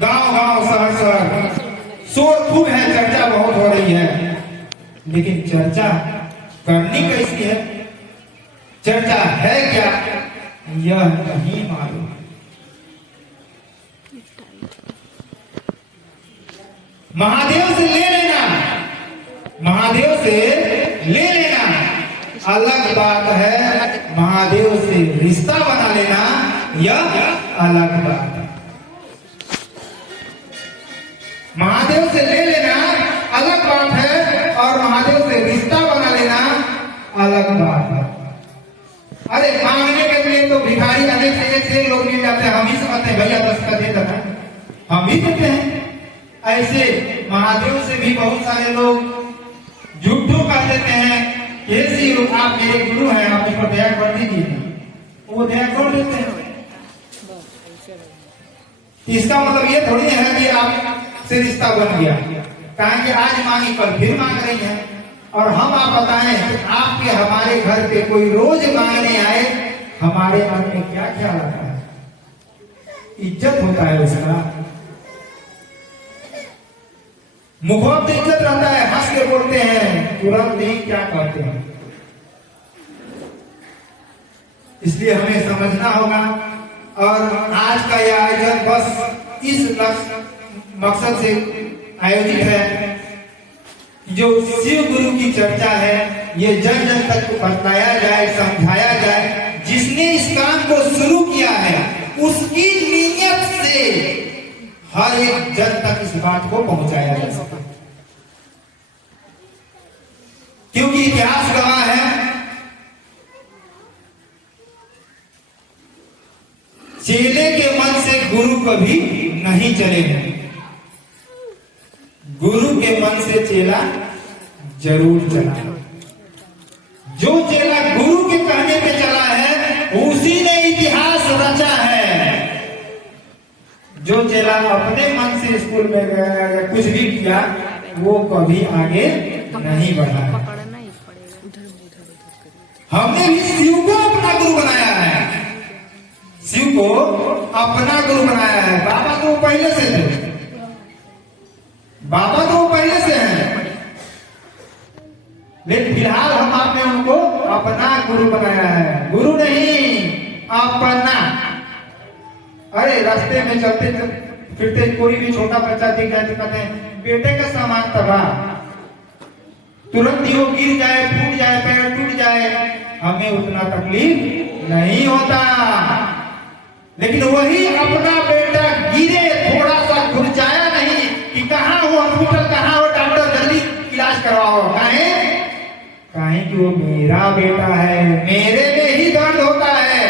गांव गांव शहर शहर शोर खूब है, चर्चा बहुत हो रही है, लेकिन चर्चा करनी कैसी है, चर्चा है क्या, यह नहीं मालूम। महादेव से ले लेना, महादेव से ले लेना अलग बात है, महादेव से रिश्ता बना लेना यह अलग बात है। महादेव से ले लेना अलग बात है और महादेव से रिश्ता बना लेना अलग बात है। अरे मांगने के लिए तो भिखारी अनेक से लोग मिल जाते हैं, हम ही समझते हैं भैया 10 का दे देना, हम ही देते हैं। ऐसे महादेव से भी बहुत सारे लोग झूठों कर देते हैं, ऐसी आप मेरे गुरु हैं, आप इस पर दया कर दीजिए, वो दया कर देते हैं। इसका मतलब ये थोड़ी है कि आपसे रिश्ता बन गया, कहें कि आज मांगी कल फिर मांग रही है। और हम आप बताएं कि आपके हमारे घर पे कोई रोज मांगने आए, हमारे मन में क्या ख्याल आता है, इज्जत होता है उसका, मुखों पे इज्जत रहता है, हंस के बोलते हैं, तुरंत ही क्या कहते हैं। इसलिए हमें समझना होगा। और आज का यह आयोजन बस इस मकसद से आयोजित है, जो शिव गुरु की चर्चा है, ये जन जन तक बताया जाए, समझाया जाए। जिसने इस काम को शुरू किया है उसकी नीयत से हर एक जन तक इस बात को पहुंचाया जा सके, क्योंकि इतिहास गवाह है, चेले के मन से गुरु कभी नहीं चलेगा, गुरु के मन से चेला जरूर चला। जो चेला गुरु के कहने पे चला है उसी ने इतिहास रचा है। जो चेला अपने मन से स्कूल में गया या कुछ भी किया, वो कभी आगे नहीं बढ़ा। हमने भी शिव को अपना गुरु बनाया है, शिव को अपना गुरु बनाया है। बाबा तो पहले से थे, बाबा तो पहले से हैं, लेकिन फिलहाल हम आपने उनको अपना गुरु बनाया है, गुरु नहीं अपना। अरे रास्ते में चलते फिरते कोई भी छोटा बच्चा दिख जाए तो कहते हैं बेटे का सामान तबाह, तुरंत ही वो गिर जाए, फूट जाए, पैर टूट जाए, हमें उतना तकलीफ नहीं होता। लेकिन वही अपना बेटा गिरे, थोड़ा सा खुरचाया नहीं कि कहाँ हो हॉस्पिटल, कहाँ हो डॉक्टर, जल्दी इलाज करवाओ, काहे कि वो मेरा बेटा है, मेरे में ही दर्द होता है।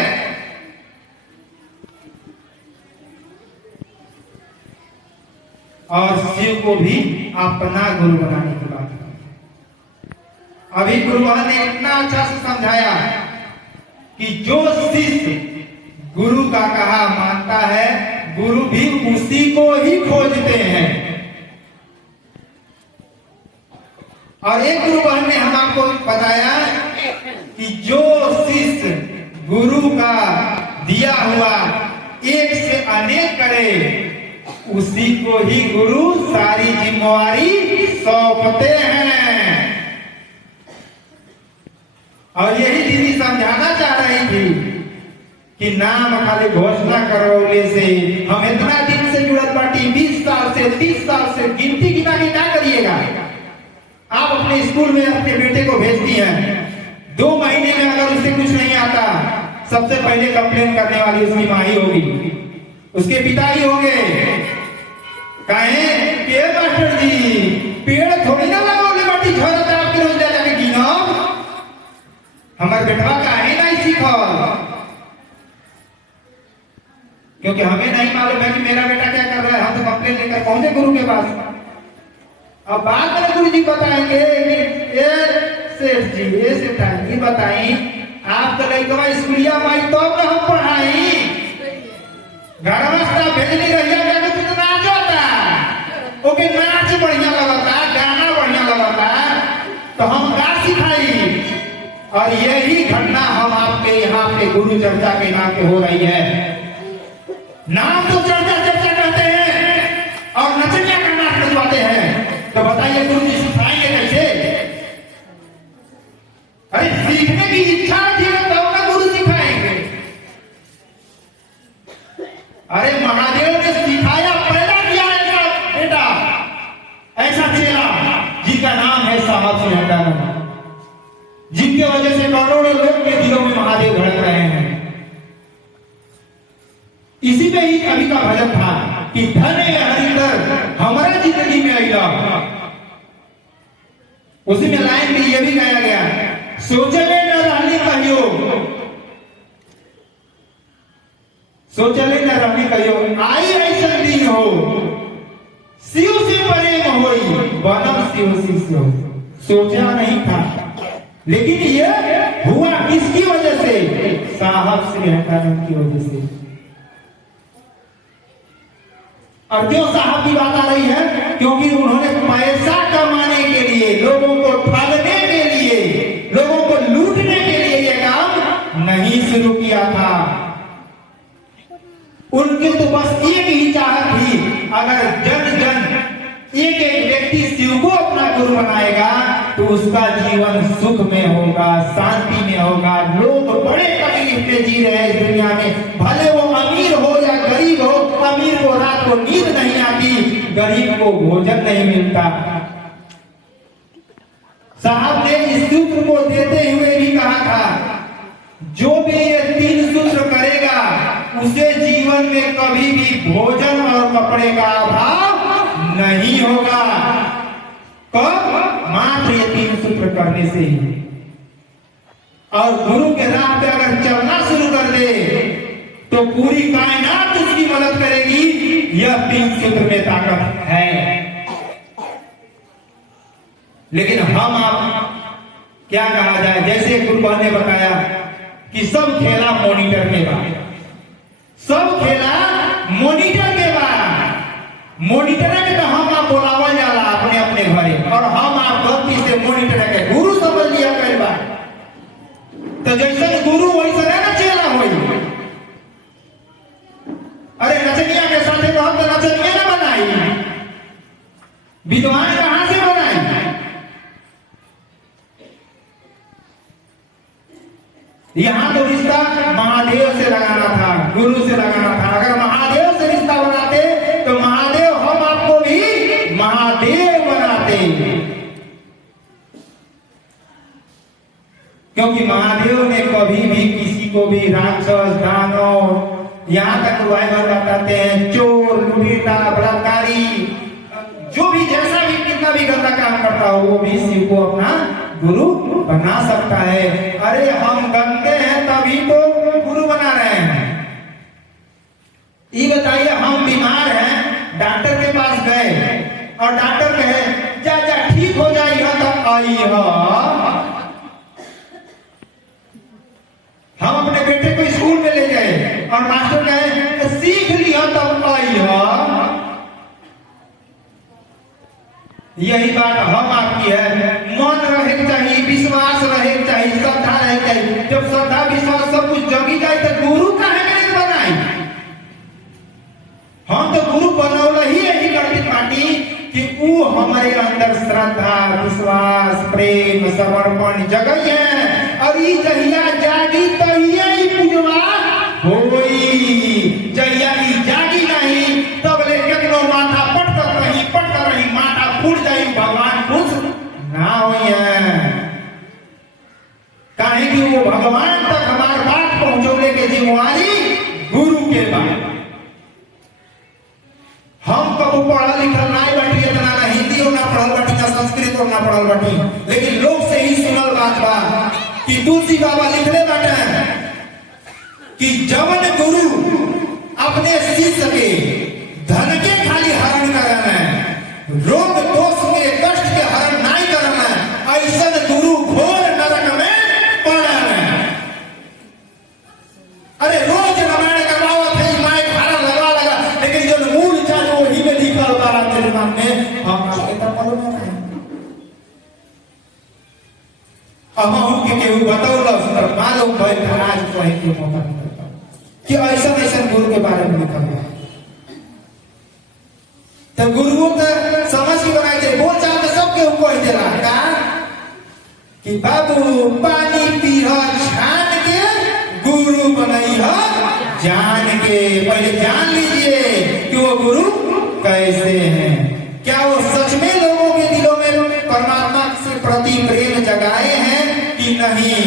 और शिव को भी अपना गुरु बनाने की बात है। अभी गुरुवार ने इतना अच्छा से समझाया कि जो शिष्य गुरु का कहा मानता है, गुरु भी उसी को ही खोजते हैं। और एक गुरु बहन ने हम आपको बताया कि जो शिष्य गुरु का दिया हुआ एक से अनेक करे, उसी को ही गुरु सारी जिम्मेवारी सौंपते हैं। और यही दीदी समझाना चाह रही थी कि नाम खाली घोषणा करवले से हम इतना दिन से जुड़त बाटी, 20 साल से 30 साल से गिनती गिना के क्या करिएगा। आप अपने स्कूल में अपने बेटे को भेजती हैं, 2 महीने में अगर उससे कुछ नहीं आता, सबसे पहले कंप्लेन करने वाली उसकी माँ ही होगी, उसके पिता ही होंगे। कहें पेड़ मास्टर जी, पेड़ थोड़ी ना लगाओगे, बाटी झोरत आपके रोज जाके गिनो, हमारे बेटवा काहे नहीं सीखो, क्योंकि हमें नहीं मालूम है कि मेरा बेटा क्या कर रहा है। हम तो कंप्लेन लेकर पहुंचे गुरु के पास। अब बाद में गुरु जी बताएंगे कि सेठ जी, ये सेठ जी बताई आप तो लड़कवा स्कूलिया माई तो हम पढ़ाई, घर में भेजनी रहिया में तो नाच होता, ओके नाच बढ़िया लगता, गाना बढ़िया लगता, तो हम गा सिखाई। और यही घटना हम आपके यहाँ पे गुरु चर्चा के नाम पे हो रही है। नाम तो चर्चा चर्चा कहते हैं, उसी में लाइन में ये भी गाया गया, सोचले न रहनी कहियो, सोचले न रहनी कहियो, आई ऐसा दिन हो, शिव से प्रेम होई, बनम शिव शिष्य। सोचा नहीं था, लेकिन ये हुआ किसकी वजह से? साहब श्री हटानंद की वजह से। और क्यों साहब की बात आ रही है? क्योंकि उन्होंने पैसा कमाने के लिए, लोगों को ठगने के लिए, लोगों को लूटने के लिए यह काम नहीं शुरू किया था। उनकी तो बस एक ही चाहत थी, अगर जन जन एक एक व्यक्ति शिव को अपना गुरु बनाएगा तो उसका जीवन सुख में होगा, शांति में होगा। लोग बड़े तकलीफ में जी रहे हैं इस दुनिया में, भले वो अमीर हो या गरीब हो। अमीर को रात को नींद नहीं आती, गरीब को भोजन नहीं मिलता। साहब ने इस सूत्र को देते हुए भी कहा था, जो भी ये 3 सूत्र करेगा उसे जीवन में कभी भी भोजन और कपड़े का अभाव नहीं होगा। कब? मात्र ये 3 सूत्र करने से ही। और गुरु के राह पे अगर चलना शुरू कर दे तो पूरी कायनात उसकी मदद करेगी। यह 3 सूत्र में ताकत है। लेकिन हम आप क्या कहा जाए, जैसे गुरु ने बताया कि सब खेला मॉनिटर के बाद, सब खेला मॉनिटर के बाद। मॉनिटर के तो हम आप बोलावा जाला अपने अपने घरे, और हम आप गलती से मॉनिटर के गुरु समझ लिया कई बार। तो जैसे गुरु वैसे ना चेला होई। अरे नचनिया के साथ तो हम तो नचनिया ना बनाई, विद्वान कहां से बनाई? यहां तो रिश्ता महादेव से लगाना था, गुरु से लगाना था। अगर महादेव से रिश्ता बनाते तो महादेव हम आपको भी महादेव बनाते, क्योंकि महादेव ने कभी भी किसी को भी राक्षस, दानव, यहां तक बाइबल बताते हैं चोर, लुटेरा, बलात्कारी, जो भी जैसा भी कितना भी गंदा काम करता हो वो भी शिव को अपना गुरु बना सकता है। अरे हम गंदे हैं तभी तो गुरु बना रहे हैं। ये बताइए, हम बीमार हैं, डॉक्टर के पास गए और डॉक्टर कहे जा जा ठीक हो जाएगा तब आई हो। हम अपने बेटे को स्कूल में ले गए और मास्टर कहे सीख लिया तब आई हो। यही बात हम आपकी है। मन रहे चाहिए, विश्वास रहे चाहिए, श्रद्धा रहे चाहिए। जब श्रद्धा विश्वास सब कुछ जगी जाए तो गुरु काहे के बनाई? हम तो गुरु बनौला ही यही करती पार्टी कि वो हमारे अंदर श्रद्धा, विश्वास, प्रेम, समर्पण जगई है। और ये जहिया जागी तहिया ही पूजवा होई। जहिया की जागी नहीं तब ले कितनो माथा पटकर रही माथा फूट जाई, भगवान खुश ना होई है। काहे कि वो भगवान तक हमारे बात पहुंचोने के जिम्मेवारी गुरु के बाद। हम कबू पढ़ा लिखल नहीं बाटी, इतना ना हिंदी हो ना पढ़ल बाटी, ना संस्कृत हो ना पढ़ल बाटी, लेकिन लोग से ही सुनल बात बा कि तुलसी बाबा लिखले बाटे कि जवन गुरु अपने शिष्य के धन के खाली हरण करना है, रोग दोष के कष्ट के हरण नहीं करना है, ऐसा गुरु घोर नरक में पड़ा है। अरे रोज रामायण करवाओ थे, माय खाना लगा, लेकिन जो मूल चालू वही में लिखा होता रामचरितमानस में हम आपके तक मालूम है। अहू के केहू बतौलस त मालूम भइल आज कहे के मौका मिलता कि ऐसा ऐसा गुरु के बारे में लिखा है। तो गुरुओं का समझ के बनाई जाए, बोल चाल के सबके ऊपर ही देला का कि बाबू पानी पीहा छान के गुरु बनैहा जान के। पहले जान लीजिए कि वो गुरु कैसे हैं, क्या वो सच में लोगों के दिलों में परमात्मा से प्रति प्रेम जगाए हैं कि नहीं।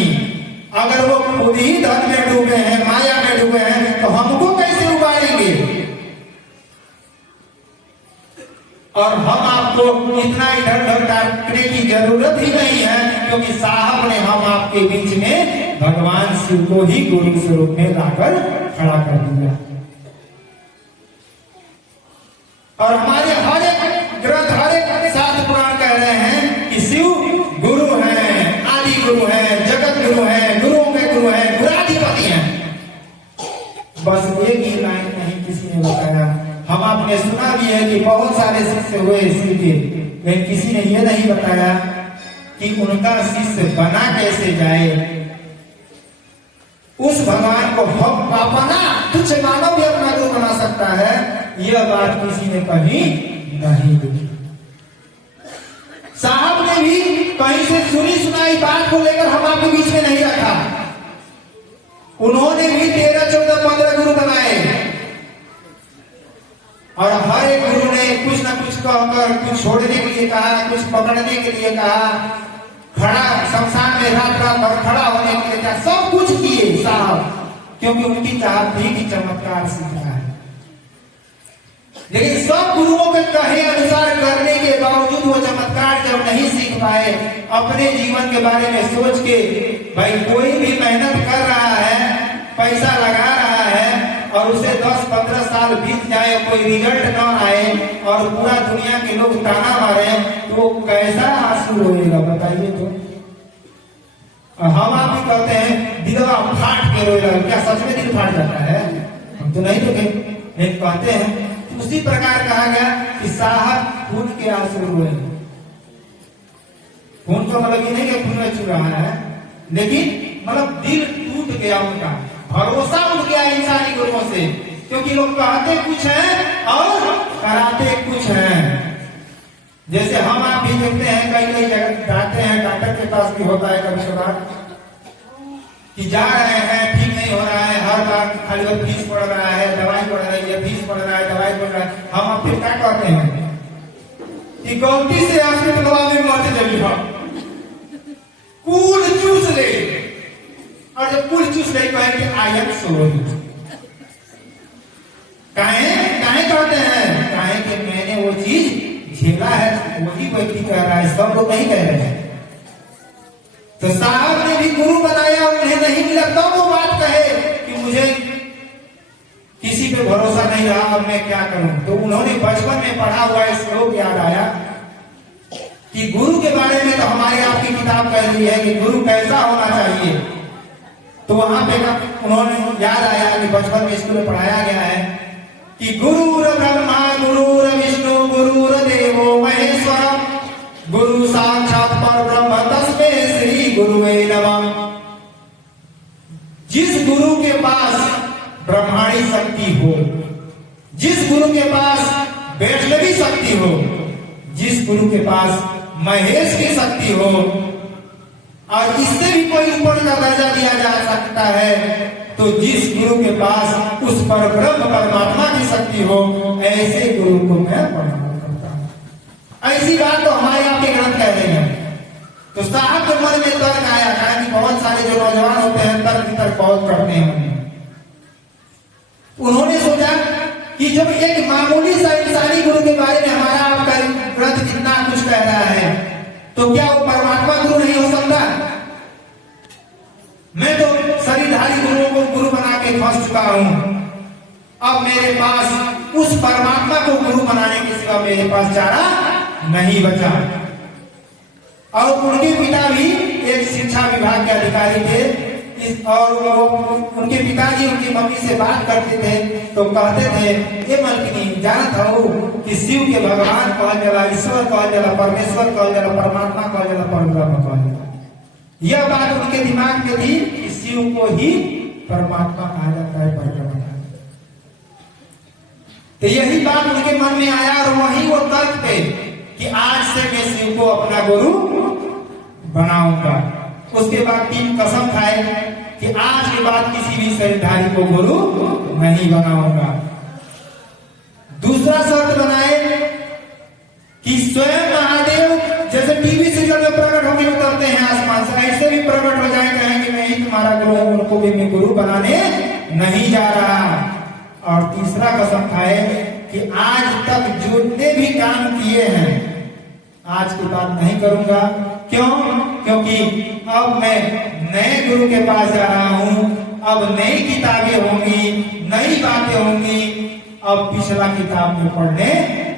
अगर वो खुद ही धन में डूबे हैं, माया में डूबे हैं, तो हमको कैसे उबारेंगे? और हम आपको इतना इधर उधर टाकने की जरूरत ही नहीं है, क्योंकि साहब ने हम आपके बीच में भगवान शिव को ही गुरु स्वरूप में लाकर खड़ा कर दिया। और हमारे हर एक ग्रंथ, हर एक शास्त्र पुराण कह रहे हैं कि शिव गुरु है, आदि गुरु है, जगत गुरु है, गुरुओं के गुरु है, गुराधिपति हैं। बस एक ही लाइन नहीं किसी ने बताया। हम आपने सुना भी है कि बहुत सारे शिष्य हुए शिव के, लेकिन किसी ने यह नहीं बताया कि उनका शिष्य बना कैसे जाए। उस भगवान को हम अपना तुच्छ मानव भी अपना गुरु बना सकता है, यह बात किसी ने कहीं नहीं लिखी। साहब ने भी कहीं से सुनी सुनाई बात को लेकर हम आपके बीच में नहीं रखा। उन्होंने भी 13, 14, 15 गुरु बनाए, और हर एक गुरु ने कुछ न कुछ कहकर, कुछ छोड़ने के लिए कहा, कुछ पकड़ने के लिए कहा, खड़ा शमशान में रात रात भर खड़ा होने के लिए कहा, सब कुछ किए साहब, क्योंकि उनकी चाहत थी कि चमत्कार सीखना है। लेकिन सब गुरुओं के कहे अनुसार करने के बावजूद वो चमत्कार जब नहीं सीख पाए, अपने जीवन के बारे में सोच के, भाई कोई भी मेहनत कर रहा है, पैसा लगा रहा है, और उसे 10-15 साल बीत जाए, कोई रिजल्ट न आए, और पूरा दुनिया के लोग ताना मारे, तो कैसा आंसू रोएगा बताइए। तो हम आप ही कहते हैं दिलवा फाट के रोएगा, क्या सच में दिल फाट जाता है? हम तो नहीं रोके, लेकिन कहते हैं उसी प्रकार कहा गया कि साहब खून के आंसू रोए। खून तो मतलब ये नहीं कि खून में चू रहा है, लेकिन मतलब दिल टूट गया उनका, भरोसा उठ गया इंसानी गुरुओं से, क्योंकि लोग कहते कुछ हैं और कराते कुछ हैं। जैसे हम आप भी देखते हैं कई कई जगह जाते हैं, डॉक्टर के पास भी होता है कभी कभार कि जा रहे हैं, ठीक नहीं हो रहा है, हर बार खाली वो फीस पड़ रहा है, दवाई पड़ रही है, फीस पड़ रहा है, दवाई पड़ रहा है। हम आप फिर क्या कहते हैं कि गलती से हॉस्पिटल वाले मत जल्दी कूल चूस ले, और जब कूल चूस ले कहे आई एम सॉरी। काहे कहते हैं? काहे कि मैंने वो चीज झेला है, वही व्यक्ति कह रहा है, सब लोग नहीं कह रहे हैं। तो साहब ने भी गुरु बनाया, उन्हें नहीं मिला, तो वो बात कहे कि मुझे किसी पे भरोसा नहीं रहा, अब मैं क्या करूं। तो उन्होंने बचपन में पढ़ा हुआ श्लोक याद आया कि गुरु के बारे में तो हमारे आपकी किताब कह रही है कि गुरु कैसा होना चाहिए। तो वहां पे उन्होंने याद आया कि बचपन में स्कूल में पढ़ाया गया है कि गुरुर ब्रह्मा गुरुर विष्णु गुरुर देवो महेश्वर गुरु साक्षात परब्रह्म तस्मै श्री गुरुवे नमः। जिस गुरु के पास ब्रह्मांडी शक्ति हो, जिस गुरु के पास वैष्णवी शक्ति हो, जिस गुरु के पास महेश की शक्ति हो, और इससे भी कोई ऊपर का दर्जा दिया जा सकता है, तो जिस गुरु के पास उस पर ब्रह्म परमात्मा की शक्ति हो, ऐसे गुरु को मैं प्रणाम करता हूं। ऐसी बात तो हमारे आपके ग्रंथ कह रहे हैं। तो साहब के मन में तर्क आया, कि बहुत सारे जो नौजवान होते हैं तर्क वितर्क बहुत करते हैं। उन्होंने सोचा कि जब एक मामूली सा इंसानी गुरु के बारे में हमारा आपका ग्रंथ कितना कुछ कह रहा है, तो क्या वो परमात्मा गुरु नहीं हो सकता? मैं तो शरीरधारी गुरुओं को गुरु बना के फंस चुका हूं। अब मेरे पास उस परमात्मा को गुरु बनाने के सिवा मेरे पास चारा नहीं बचा। और उनके पिता भी एक शिक्षा विभाग के अधिकारी थे, और उनके पिताजी उनकी मम्मी से बात करते थे तो कहते थे, ये मलकिनी जानत हो कि शिव के भगवान कहल जाला, ईश्वर कहल जाला, परमेश्वर कहल जाला, परमात्मा कहल जाला, परब्रह्म कहल जाला। यह बात उनके दिमाग में थी कि शिव को ही परमात्मा कहा जाता है, परब्रह्म कहा जाता है। तो यही बात उनके मन में आया, और वही वो तर्क पे कि आज से मैं शिव को अपना गुरु बनाऊंगा। उसके बाद 3 कसम खाए कि आज के बाद किसी भी शरीरधारी को गुरु नहीं बनाऊंगा। दूसरा शर्त बनाए कि स्वयं महादेव जैसे टीवी सीरियल में प्रकट होकर उतरते हैं आसमान से, ऐसे भी प्रकट हो जाए, कहेंगे मैं ही तुम्हारा गुरु हूं, उनको भी मैं गुरु बनाने नहीं जा रहा। और तीसरा कसम खाए कि आज तक जितने भी काम किए हैं आज की बात नहीं करूंगा। क्यों? क्योंकि अब मैं नए गुरु के पास जा रहा हूं, अब नई किताबें होंगी, नई बातें होंगी, अब पिछला किताब में पढ़ने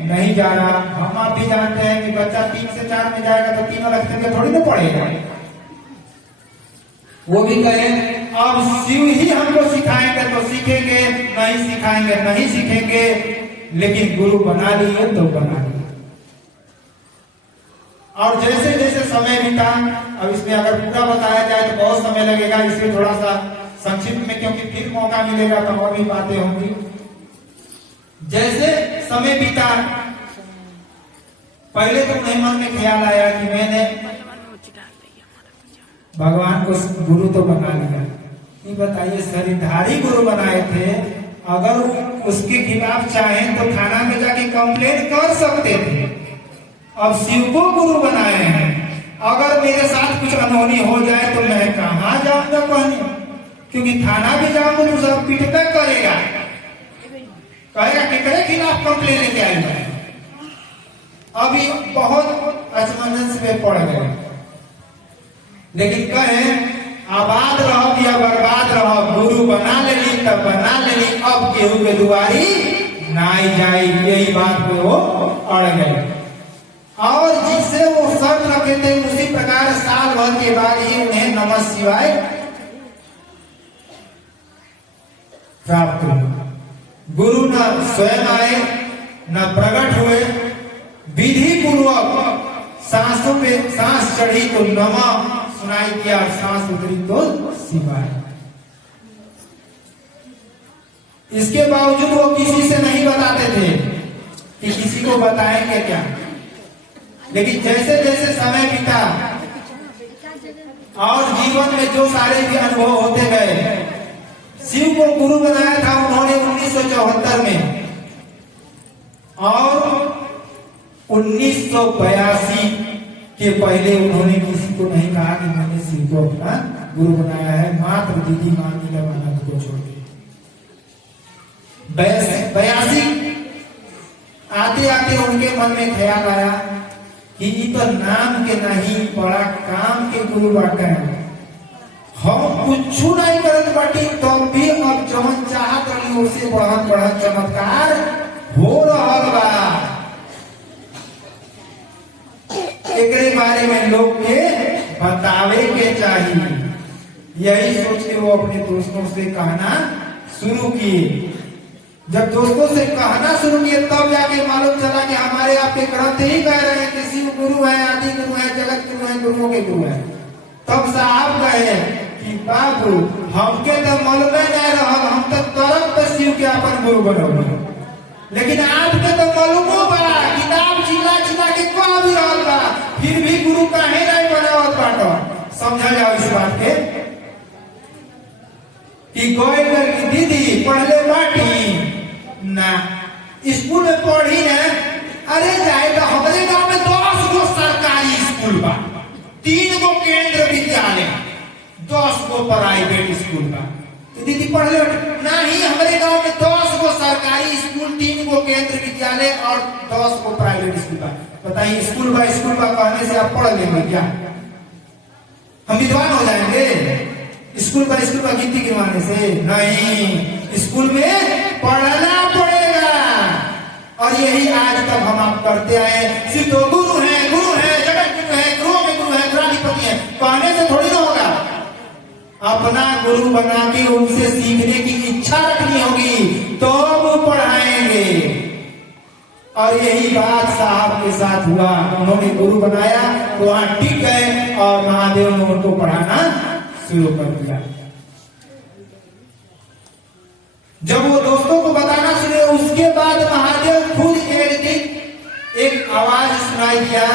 नहीं जा रहा। हम आप भी जानते हैं कि बच्चा 3 से 4 में जाएगा तो तीनों लक्षण के थोड़ी ना पढ़ेगा। वो भी कहे अब शिव ही हमको सिखाएंगे तो सीखेंगे, नहीं सिखाएंगे नहीं सीखेंगे, लेकिन गुरु बना लिए तो बना लिए। और जैसे जैसे समय बीता, अब इसमें अगर पूरा बताया जाए तो बहुत समय लगेगा, इसलिए थोड़ा सा संक्षिप्त में, क्योंकि फिर मौका मिलेगा तो और भी बातें होंगी। जैसे समय बीता, पहले तो उन्हें मन में ख्याल आया कि मैंने भगवान को गुरु तो बना लिया, ये बताइए शरीरधारी गुरु बनाए थे, अगर उसके खिलाफ चाहें तो थाना में जाके कंप्लेन कर सकते थे। अब शिव को गुरु बनाए हैं, अगर मेरे साथ कुछ अनहोनी हो जाए तो मैं कहां जाऊंगा कहने, क्योंकि थाना भी जाऊंगा तो सब पिटता करेगा, कहेगा किसके खिलाफ कंप्लेन लेके आएगा। अभी बहुत असमंजस में पड़ गए, लेकिन कहे आबाद रहो या बर्बाद रहो, गुरु बना लेली तब बना लेली, अब केहू के दुआरी नाई जाई, यही बात पे वो अड़ गए। और जिससे वो शर्त रखे थे उसी प्रकार साल भर के बाद ही उन्हें नमः शिवाय प्राप्त हुआ। गुरु न स्वयं आए न प्रकट हुए, विधि पूर्वक सांसों पे सांस चढ़ी तो नमः सुनाई दिया, सांस उतरी तो शिवाय। इसके बावजूद वो किसी से नहीं बताते थे कि किसी को बताएंगे क्या, लेकिन जैसे जैसे समय बीता और जीवन में जो सारे भी अनुभव होते गए, शिव को गुरु बनाया था उन्होंने 1974 में, और 1982 के पहले उन्होंने किसी को नहीं कहा कि मैंने शिव को अपना गुरु बनाया है, मात्र दीदी मानी लवानंद को छोड़ के। 82 आते आते उनके मन में ख्याल आया कि ये तो नाम के नहीं बड़ा काम के गुरु बाटे, हम कुछ नहीं करत बाटी तो भी अब जवन चाहत रही उससे बढ़त बढ़त चमत्कार हो रहा बा। एकरे बारे में लोग के बतावे के चाहिए, यही सोच के वो अपने दोस्तों से कहना शुरू किए। जब दोस्तों से कहना शुरू किए तब जाके मालूम चला कि हमारे आपके ग्रंथ ही कह रहे हैं कि शिव गुरु है, आदि गुरु है, जगत गुरु है, गुरुओं के गुरु है। तब साहब कहे कि बाबू हमके तो मालूम नहीं रहा, हम तो तरफ तो शिव के अपन गुरु बनोगे, लेकिन आपके तो मालूम बा किताब चिल्ला चिल्ला के कह भी रहा बा, फिर भी गुरु काहे नहीं बनावत बाटो। समझा जाओ इस बात के कि कोई की दीदी पढ़ले बाटी ना स्कूल में पढ़ी ना, अरे जाएगा हमारे गांव में 10 गो सरकारी स्कूल बा, 3 गो केंद्र विद्यालय, 10 गो प्राइवेट स्कूल बा। तो दीदी पढ़ले नहीं, हमारे गांव में 10 गो सरकारी स्कूल, 3 गो केंद्र विद्यालय और 10 गो प्राइवेट स्कूल बा। बताइए स्कूल बा कहने से आप पढ़ लेंगे क्या? हम विद्वान हो जाएंगे? स्कूल का गिनती गिनवाने से नहीं, स्कूल में पढ़ना पड़ेगा। और यही आज तक हम आप करते आए, सिर्फ तो गुरु है, जगत गुरु है, गुरुओं में गुरु है, गुराधिपति है, कहने से थोड़ी ना होगा। अपना गुरु बना के उनसे सीखने की इच्छा रखनी होगी तो वो पढ़ाएंगे। और यही बात साहब के साथ हुआ, उन्होंने गुरु बनाया तो वहां टिक गए और महादेव ने उनको पढ़ाना शुरू कर दिया। जब वो दोस्तों को बताना शुरू, उसके बाद महादेव खुद एक दिन एक आवाज सुनाई दिया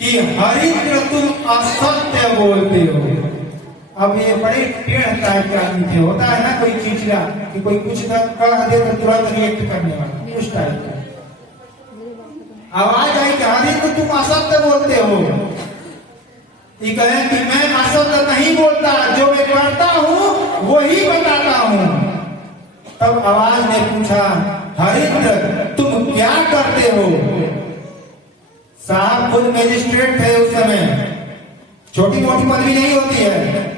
कि हरिद्र तुम असत्य बोलते हो। अब ये बड़े टेढ़ टाइप के आदमी थे, होता है ना कोई चिड़चिड़ा कि कोई कुछ कह दे तो तुरंत रिएक्ट करने वाला, उस टाइप का आवाज आई कि हरिद्र तुम असत्य बोलते हो। ये कहे कि मैं असत्य नहीं बोलता, जो मैं करता हूं वही बताता हूं। तब आवाज ने पूछा, हरिंद्र तुम क्या करते हो? साहब खुद मजिस्ट्रेट थे उस समय, छोटी मोटी पदवी नहीं होती है,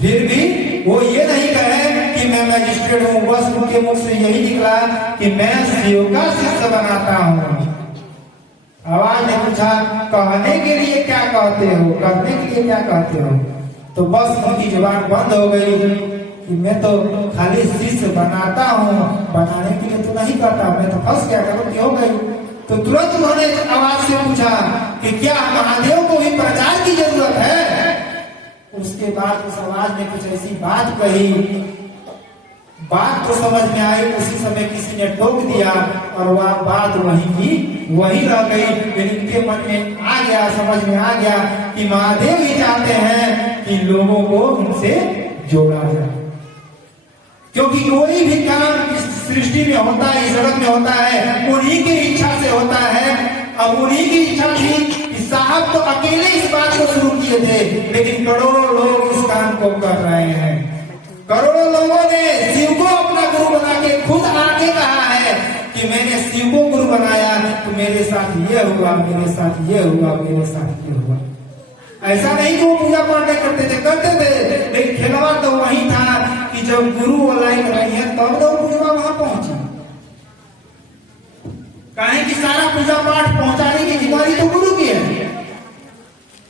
फिर भी वो ये नहीं कहे कि मैं मजिस्ट्रेट हूं, बस उनके मुख से यही निकला कि मैं शिव का शिष्य बनाता हूं। आवाज ने पूछा, कहने के लिए क्या कहते हो, करने के लिए क्या कहते हो? तो बस उनकी जुबान बंद हो गई कि मैं तो खाली शिष्य बनाता हूँ, बनाने के लिए तो नहीं करता, मैं तो फंस गया, गलती हो गई। तो तुरंत उन्होंने आवाज से पूछा कि क्या महादेव को भी प्रचार की जरूरत है? उसके बाद उस आवाज ने कुछ ऐसी बात कही, बात तो समझ में आई, उसी समय किसी ने टोक दिया और वह बात वहीं की वहीं रह गई। लेकिन इनके मन में आ गया, समझ में आ गया कि महादेव ही चाहते हैं कि लोगों को उनसे जोड़ा जाए, क्योंकि कोई भी काम इस सृष्टि में होता है, इस जगत में होता है, उन्हीं की इच्छा से होता है। अब उन्हीं की इच्छा थी कि साहब तो अकेले इस बात को शुरू किए थे, लेकिन करोड़ों लोग इस काम को कर रहे हैं। करोड़ों लोगों ने शिव को अपना गुरु बना के खुद आके कहा है कि मैंने शिव को गुरु बनाया तो मेरे साथ ये हुआ, मेरे साथ ये हुआ, मेरे साथ ये हुआ। ऐसा नहीं कि वो पूजा पाठ नहीं करते थे, करते थे, लेकिन खेलवा तो वही था कि जब गुरु ऑनलाइन रही है तब तो पूजा वहां पहुंची। कहें कि सारा पूजा पाठ पहुंचाने की जिम्मेदारी तो गुरु की है,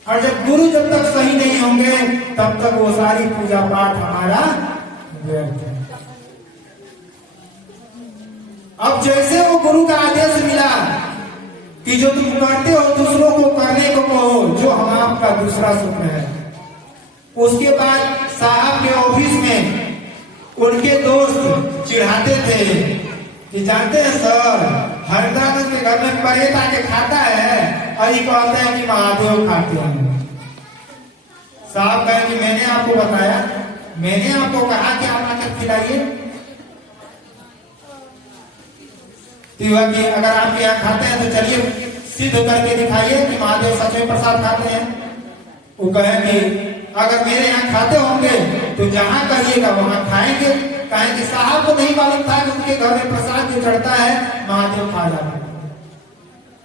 और जब गुरु जब तक सही नहीं होंगे तब तक वो सारी पूजा पाठ हमारा व्यर्थ है। अब जैसे वो गुरु का आदेश मिला कि जो तुम करते हो दूसरों को करने को कहो, जो हम आपका दूसरा स्वप्न है। उसके बाद साहब के ऑफिस में उनके दोस्त चिढ़ाते थे कि जानते हैं सर, हरिद्वार के घर में प्रेत आके खाता है और ये कहते हैं कि महादेव खाते हैं। साहब कहे कि मैंने आपको बताया, मैंने आपको कहा कि आप आकर खिलाइए, कि अगर आप यहाँ खाते हैं तो चलिए सिद्ध करके दिखाइए कि महादेव सच में प्रसाद खाते हैं। वो कहे कि अगर मेरे यहाँ खाते होंगे तो जहाँ कहिएगा वहां खाएंगे। कहें कि साहब को नहीं मालूम था कि उनके घर में प्रसाद जो चढ़ता है महादेव खा जाते हैं,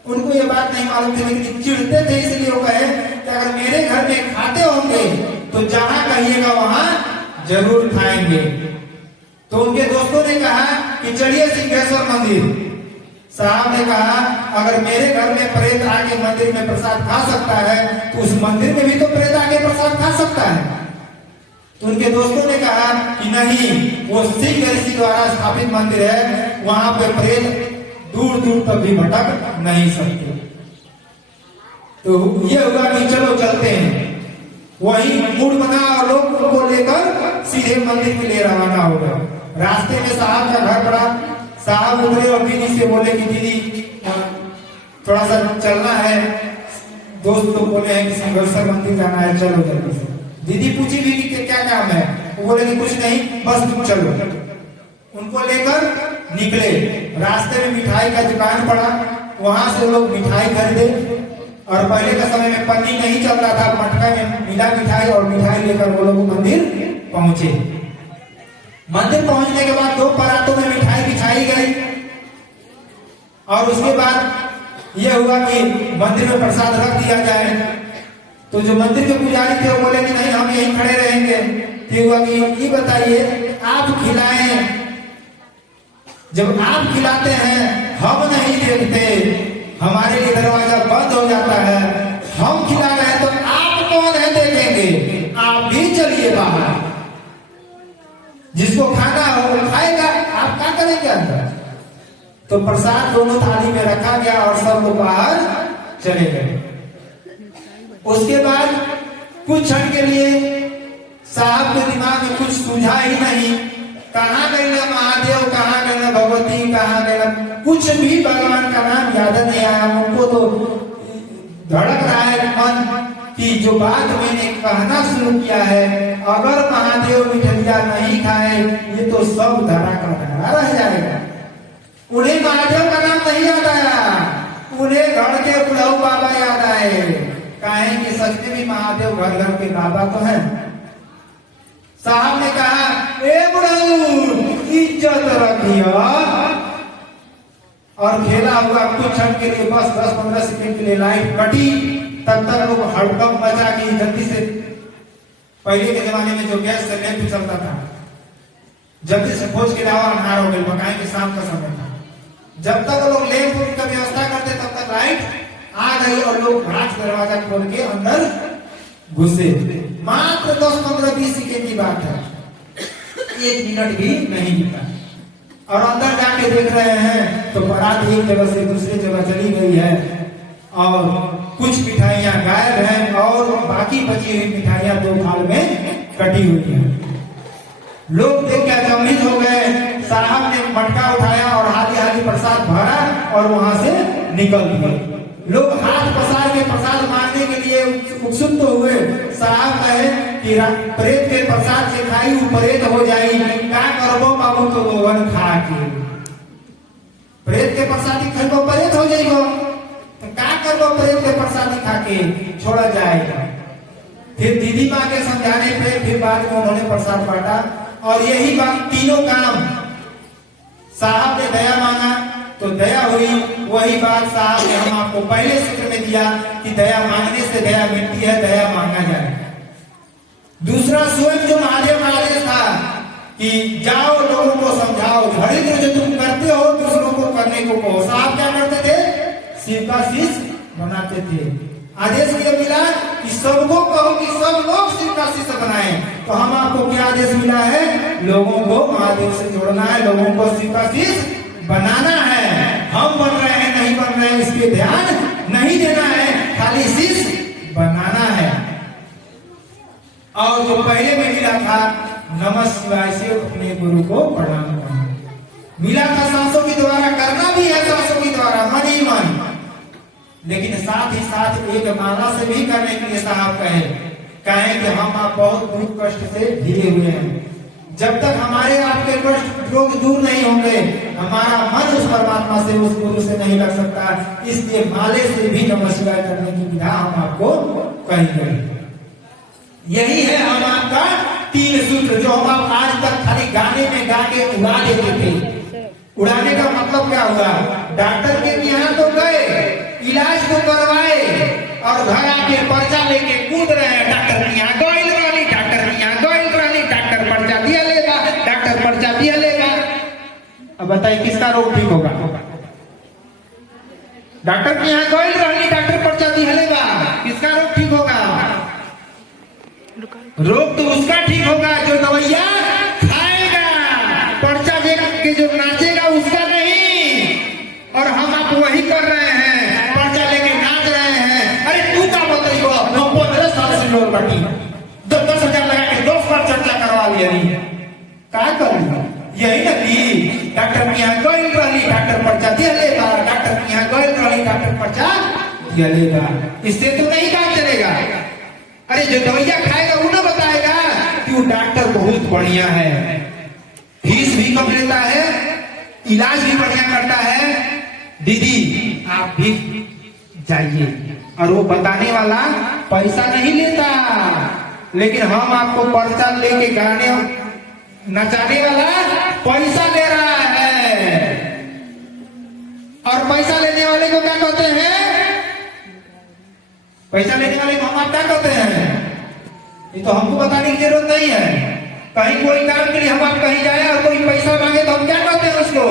उनको ये बात नहीं मालूम थी, लेकिन चिढ़ते थे, इसलिए वो कहे कि अगर मेरे घर में खाते होंगे तो जहाँ कहिएगा वहां जरूर खाएंगे। तो उनके दोस्तों ने कहा कि चलिए सिंहेश्वर मंदिर। साहब ने कहा अगर मेरे घर में प्रेत आके मंदिर में प्रसाद खा सकता है तो उस मंदिर में भी तो प्रेत आके प्रसाद खा सकता है। तो उनके दोस्तों ने कहा कि नहीं, वो सिंह ऋषि द्वारा स्थापित मंदिर है, वहां पे प्रेत दूर दूर तक भी भटक नहीं सकते। तो ये हुआ कि चलो चलते हैं। वही मूड बना और लोग उनको लेकर सीधे मंदिर के लिए रवाना हो गए। रास्ते में साहब का घर पड़ा। साहब उतरे और दीदी से बोले कि दीदी थोड़ा सा चलना है। दोस्त लोग बोले हैं कि सिंहेश्वर मंदिर जाना है, चलो जल्दी से। दीदी पूछी भी कि क्या काम है, वो बोले कि कुछ नहीं, बस तुम चलो। उनको लेकर निकले। रास्ते में मिठाई का दुकान पड़ा, वहां से लोग मिठाई खरीदे। और पहले का समय में पन्नी नहीं चलता था, मटका में मिला मिठाई और मिठाई लेकर वो लोग मंदिर पहुंचे। मंदिर पहुंचने के बाद 2 परातों में मिठाई बिछाई गई और उसके बाद यह हुआ कि मंदिर में प्रसाद रख दिया जाए। तो जो मंदिर के पुजारी थे वो बोले कि नहीं, हम यहीं खड़े रहेंगे। फिर हुआ कि ये बताइए, आप खिलाएं, जब आप खिलाते हैं हम नहीं देखते, हमारे लिए दरवाजा बंद हो जाता है, हम खिला रहे हैं तो आप कौन है देखेंगे, आप भी चलिए बाहर। जिसको खाना हो वो खाएगा, आप क्या करेंगे अंदर। तो प्रसाद दोनों थाली में रखा गया और सब लोग बाहर चले गए। उसके बाद कुछ क्षण के लिए साहब के दिमाग में कुछ सूझा ही नहीं, कहाँ गए ना महादेव, कहाँ गए ना भगवती, कहाँ गए ना, कुछ भी भगवान का नाम याद नहीं आया। उनको तो धड़क रहा है मन कि जो बात मैंने कहना शुरू किया है, अगर महादेव मिठैया नहीं खाए ये तो सब धरा का धरा रह जाएगा। उन्हें महादेव का नाम नहीं याद आया, उन्हें घर के बुढ़ऊ बाबा याद आए। कहें कि सच में भी महादेव घर घर के बाबा तो है। साहब ने कहा, ए बुढ़ऊ इज्जत रखिया। और खेला हुआ कुछ क्षण के लिए, बस 10-15 सेकंड के लिए लाइट कटी, तब तक लोग हड़कंप मचा के जल्दी से, पहले के जमाने में जो गैस से लैंप चलता था, जल्दी से खोज के लावा, अंधार हो गई, मकान के शाम का समय था। जब तक लोग लैंप का व्यवस्था करते तब तक लाइट आ गई और लोग घाट दरवाजा खोल के अंदर घुसे। मात्र 10-15-20 सेकंड की बात है, 1 मिनट भी नहीं बीता। और अंदर जाके देख रहे हैं तो बारात एक जगह से दूसरी जगह चली गई है और कुछ मिठाइयां गायब हैं और बाकी बची हुई मिठाइयां 2 फाल में कटी हुई हैं। लोग देख के अचंभित हो गए। साहब ने मटका उठाया और हाथी प्रसाद भरा और वहां से निकल दिए। लोग हाथ पसार के प्रसाद मांगने के लिए उत्सुक तो हुए। साहब कहे कि प्रेत के प्रसाद से खाई प्रेत हो जाई, क्या करबो बाबू तो गोवन खा के। प्रेत के प्रसादी खाइबो प्रेत हो जाइबो, तो क्या करबो प्रेत के प्रसादी खा के, छोड़ा जाएगा। फिर दीदी माँ के समझाने पे फिर बाद में उन्होंने प्रसाद बांटा और यही बात, तीनों काम साहब ने दया मांगा तो दया हुई। वही बात साहब ने हम आपको पहले सूत्र में दिया कि दया मांगने से दया मिलती है, दया मांगा जाए। दूसरा स्वयं जो महादेव का आदेश था कि जाओ लोगों को समझाओ, धड़िद्र जो तुम करते हो दूसरों को करने को कहो। साहब क्या करते थे? शिव का शिष्य बनाते थे। आदेश ये मिला कि सबको कहो कि सब लोग शिव का शिष्य बनाए। तो हम आपको क्या आदेश मिला है? लोगों को महादेव से जोड़ना है, लोगों को शिव का शिष्य बनाना है। हम बन रहे हैं नहीं बन रहे हैं इस पे ध्यान नहीं देना है, खाली शिष्य बनाना है। और जो पहले में मिला था नमः शिवाय से अपने गुरु को प्रणाम करना मिला था, सांसों के द्वारा करना भी है, सांसों के द्वारा मन ही मन, लेकिन साथ ही साथ एक माला से भी करने के लिए साहब कहें कि हम आप बहुत दुख कष्ट से घिरे हुए हैं। जब तक हमारे आपके कष्ट रोग दूर नहीं होंगे, हमारा मन उस परमात्मा से, उस गुरु से नहीं लग सकता। इसलिए माले से भी नमः शिवाय करने की विधा हम आपको कहेंगे। यही है हम आपका 3 सूत्र जो हम आप आज तक खाली गाने में गा के उड़ा देते थे। उड़ाने का मतलब क्या हुआ? डॉक्टर के यहाँ तो गए, इलाज को करवाए और घर आके पर्चा लेके कूद रहे हैं। डॉक्टर के यहाँ गोइल वाली, डॉक्टर के यहाँ गोइल वाली, डॉक्टर पर्चा दिया लेगा, डॉक्टर पर्चा दिया लेगा। अब बताइए किसका रोग ठीक होगा? डॉक्टर के यहाँ गोइल वाली, डॉक्टर पर्चा दिया लेगा, किसका रोग ठीक होगा? रोग तो उसका ठीक होगा जो दवाइयां खाएगा, पर्चा दे के जो नाचेगा उसका नहीं। और हम आप वही कर रहे हैं, पर्चा लेके नाच रहे हैं। अरे तू क्या बताइए, हम 15 साल से लोग बाटी 10,000 लगा के 2 बार चर्चा करवा लिया, क्या कर यही ना कि डॉक्टर के यहाँ गोइल रही, डॉक्टर पर्चा दिया लेगा, डॉक्टर के यहाँ गोइल रही, डॉक्टर पर्चा दिया लेगा। इससे तो नहीं काम चलेगा। अरे जो दवाइयां खाएगा वो ना बताएगा कि वो डॉक्टर बहुत बढ़िया है, फीस भी कम लेता है, इलाज भी बढ़िया करता है, दीदी आप भी जाइए। और वो बताने वाला पैसा नहीं लेता, लेकिन हम आपको पर्चा लेके गाने नचाने वाला पैसा ले रहा है। और पैसा लेने वाले को क्या कहते हैं? पैसा लेने वाले को हम आप क्या कहते हैं? ये तो हमको बताने की जरूरत नहीं है। कहीं कोई काम के लिए हम आप कहीं जाए और कोई पैसा मांगे तो हम क्या कहते हैं उसको?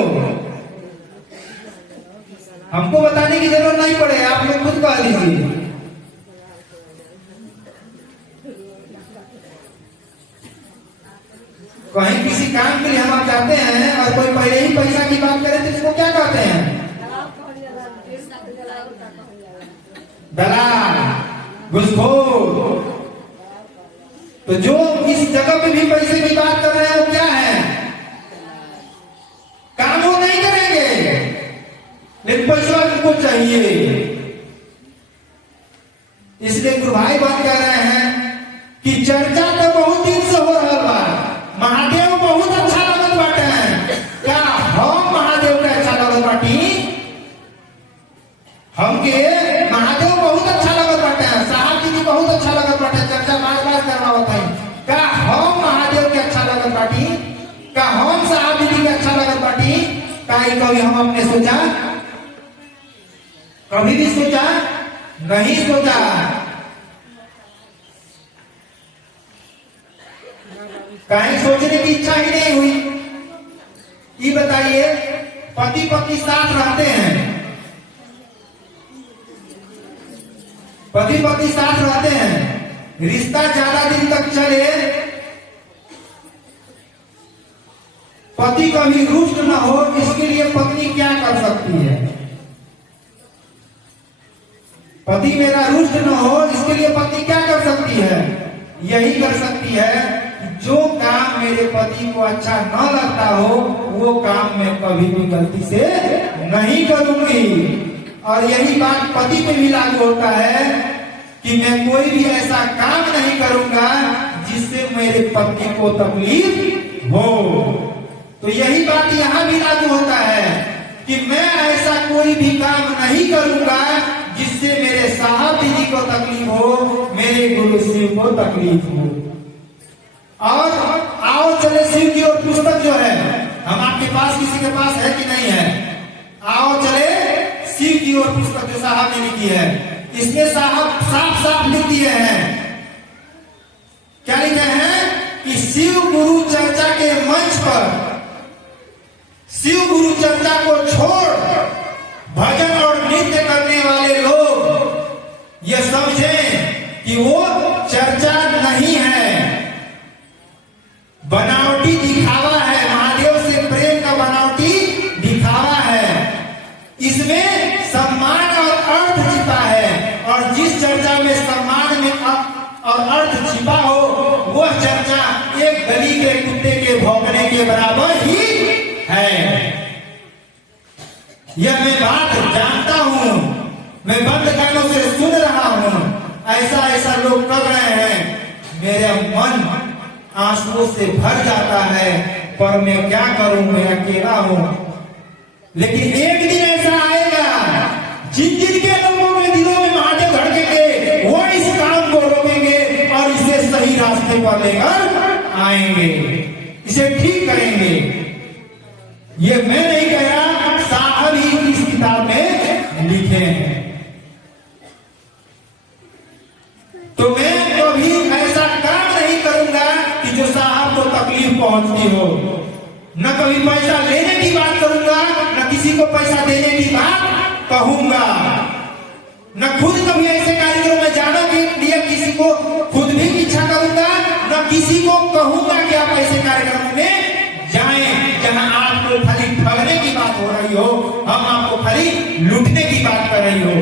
हमको बताने की जरूरत नहीं पड़े, आप लोग खुद कह दीजिए। कहीं किसी काम के लिए हम आप जाते हैं और कोई पहले ही पैसा की बात करे तो इसको क्या कहते हैं? दलाल, घूसखोर। तो जो इस जगह पे भी पैसे की बात कर रहे हैं वो क्या है? काम वो नहीं करेंगे, लेकिन पैसा उनको चाहिए। इसलिए गुरु भाई बात कर रहे हैं कि चर्चा तो बहुत दिन से हो रहा है, महादेव बहुत अच्छा लगत बाटे। क्या हम महादेव का अच्छा लगत बाटी? हमके महादेव बहुत अच्छा लगत बाटे, साहब जी की बहुत अच्छा लगत बाटे, चर्चा बार-बार करवावत है। क्या हम महादेव के अच्छा लगत बाटी? क्या हम साहब जी कभी हम अपने सोचा? कभी भी सोचा नहीं सोचा। कहीं सोचने की इच्छा ही नहीं हुई। ये बताइए, पति पत्नी साथ रहते हैं, पति पत्नी साथ रहते हैं, रिश्ता ज्यादा दिन तक चले, पति कभी रुष्ट न हो, इसके लिए पत्नी क्या कर सकती है? पति मेरा रुष्ट न हो, इसके लिए पत्नी क्या कर सकती है? यही कर सकती है, जो काम मेरे पति को अच्छा न लगता हो वो काम मैं कभी भी गलती से नहीं करूंगी। और यही बात पति पे भी लागू होता है कि मैं कोई भी ऐसा काम नहीं करूंगा जिससे मेरे पति को तकलीफ हो। तो यही बात यहाँ भी लागू होता है कि मैं ऐसा कोई भी काम नहीं करूंगा जिससे मेरे साहब दीदी को तकलीफ हो, मेरे गुरु शिव को तकलीफ हो। और आओ चले शिव की और पुस्तक जो है, हम आपके पास किसी के पास है कि नहीं है? आओ चले शिव की और पुस्तक जो साहब ने लिखी है। इसमें साहब साफ साफ लिख दिए हैं, क्या लिखे हैं कि शिव गुरु चर्चा के मंच पर शिव गुरु चर्चा को छोड़ भजन और नृत्य करने वाले लोग ये समझें कि वो चर्चा नहीं है, बनावटी दिखावा है, महादेव से प्रेम का बनावटी दिखावा है। इसमें सम्मान और अर्थ छिपा है, और जिस चर्चा में सम्मान में और अर्थ छिपा हो वह चर्चा एक गली के कुत्ते के भौंकने के बराबर ही है। यह मैं बात जानता हूं, मैं बंद कानों से सुन रहा हूं, ऐसा ऐसा लोग कर रहे हैं। मेरा मन आंसुओं से भर जाता है, पर मैं क्या करूं, मैं अकेला हूं। लेकिन एक दिन ऐसा आएगा जिन जिन के लोगों के दिलों में महादेव धड़केंगे वो इस काम को रोकेंगे और इसे सही रास्ते पर लेकर आएंगे, इसे ठीक करेंगे। ये मैं नहीं कह रहा, साहब ही इस किताब में लिखे हैं। तो मैं कभी ऐसा काम नहीं करूंगा कि जो साहब को तकलीफ पहुंचती हो। न कभी पैसा लेने की बात करूंगा, न किसी को पैसा देने की बात कहूंगा, न खुद कभी ऐसे कार्यक्रम में जाने के लिए किसी को खुद भी इच्छा करूंगा, न किसी को कहूंगा कि आप ऐसे कार्यक्रम में जाएं जहां आपको खाली ठगने की बात हो रही हो, हम आपको खाली लूटने की बात कर रही हो।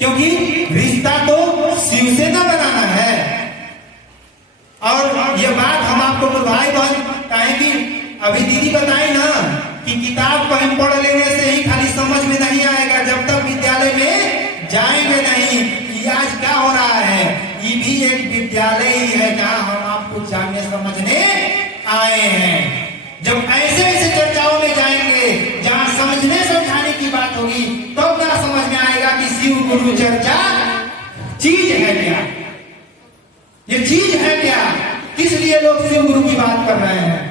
क्योंकि रिश्ता तो शिव से न बनाना है। और ये बात हम आपको तो भाई बहन कहेंगे, अभी दीदी बताई ना कि किताब को हम पढ़ लेने से ही खाली समझ में नहीं आएगा, जब तक विद्यालय में जाएंगे नहीं कि आज क्या हो रहा है। ये भी एक विद्यालय ही है जहां हम आपको जानने समझने आए हैं। जब ऐसे ऐसे चर्चाओं में जाएंगे जहां समझने समझाने की बात होगी, तब ना समझ में आएगा कि शिव गुरु चर्चा चीज है क्या, ये चीज है क्या, किस लिए लोग शिव गुरु की बात कर रहे हैं।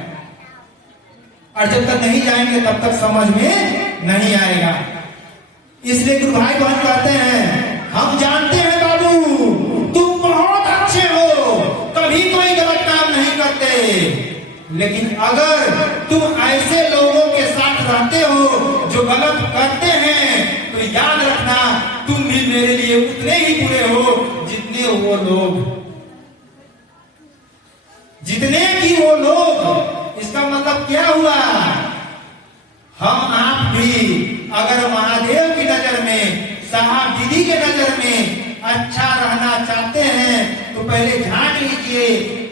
और जब तक नहीं जाएंगे तब तक समझ में नहीं आएगा। इसलिए गुरु भाई बहन कहते हैं, हम जानते हैं बाबू तुम बहुत अच्छे हो, कभी कोई गलत काम नहीं करते, लेकिन अगर तुम ऐसे लोगों के साथ रहते हो जो गलत करते हैं, तो याद रखना तुम भी मेरे लिए उतने ही बुरे हो जितने वो लोग, जितने की वो लोग। इसका मतलब क्या हुआ, हम आप भी अगर महादेव की नजर में, साहब दीदी के नजर में अच्छा रहना चाहते हैं तो पहले झांक लीजिए,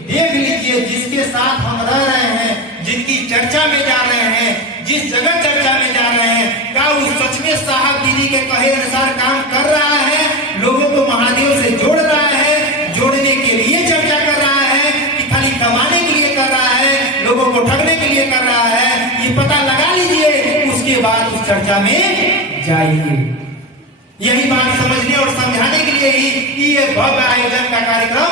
देख लीजिए जिसके साथ हम रह रहे हैं, जिनकी चर्चा में जा रहे हैं, जिस जगह चर्चा में जा रहे हैं, क्या उस सच में साहब दीदी के कहे अनुसार काम कर रहा है, लोगों को महादेव से जोड़ रहा है, जोड़ने के लिए चर्चा कर रहा है कि खाली कमाने के लिए कर रहा है, लोगों को ठगने के लिए कर रहा है। ये पता लगा लीजिए, उसके बाद उस चर्चा में जाइए। यही बात समझने और समझाने के लिए ही ये भव्य आयोजन का कार्यक्रम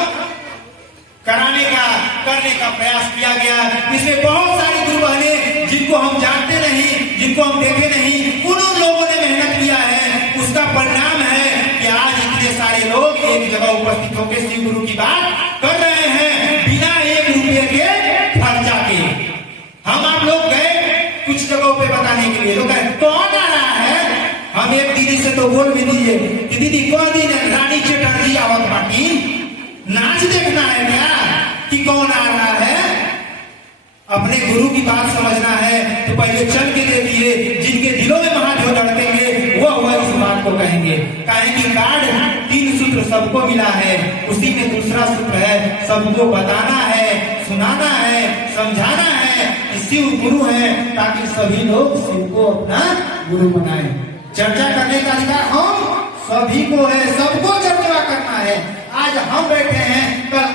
करने का प्रयास किया गया। इसमें बहुत सारी गुरु बहने जिनको हम जानते गाने के लिए। तो कहे कौन आ रहा है? हम एक दीदी से तो बोल भी दीजिए कि दीदी कौन दिन रानी चटर्जी आवत बाटी, नाच देखना है क्या कि कौन आ रहा है? अपने गुरु की बात समझना है तो पहले चल के देखिए, जिनके दिलों में महादेव धड़केंगे वह इस बात को कहेंगे। कहें कि कार्ड 3 सूत्र सबको मिला है, उसी में दूसरा सूत्र है सबको बताना है, सुनाना है, समझाना है कि शिव गुरु है, ताकि सभी लोग शिव को अपना गुरु बनाए। चर्चा करने का अधिकार हम सभी को है, सबको चर्चा करना है। आज हम बैठे हैं, कल